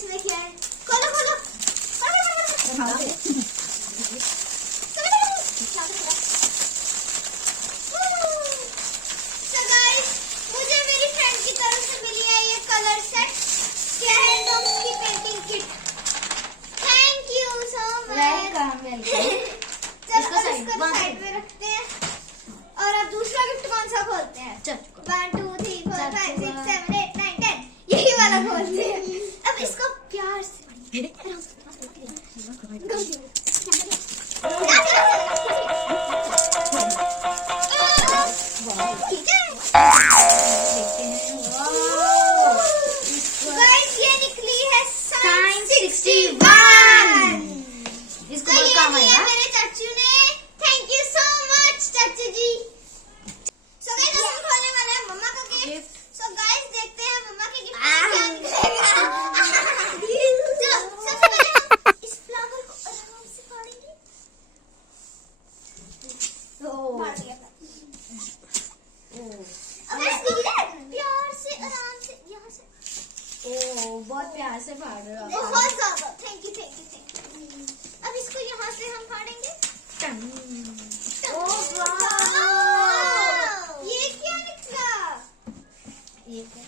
इसमें क्या है? खोलो खोलो। So guys, मुझे मेरी फ्रेंड की तरफ से मिली है ये कलर सेट, कैरेंडम्स की painting kit. Thank you so much. Welcome welcome. इसको साइड में रखते हैं और अब दूसरा गिफ्ट कौन सा खोलते हैं? 1 2 3 4 5 6 7 8 9 10 यही वाला खोलते हैं। अब इसको प्यार से गाइस ये निकली है साइंस 61। इसको बहुत काम आएगा। मेरे चाचू ने, थैंक यू सो मच चाचू जी। सो गाइस हम खोलने वाले हैं मम्मा का गिफ्ट। सो गाइस देखते हैं मम्मा के गिफ्ट में क्या निकलेगा। चलो सबसे पहले हम इस फ्लावर को आराम से फाड़ेंगे। फाड़ दिया। अब इसको प्यार से आराम से यहाँ से। बहुत प्यार से फाड़ रहे हो आप। बहुत ज्यादा। Thank you thank you thank you. अब इसको यहाँ से हम फाड़ेंगे। वाह! ये क्या निकला? ये क्या?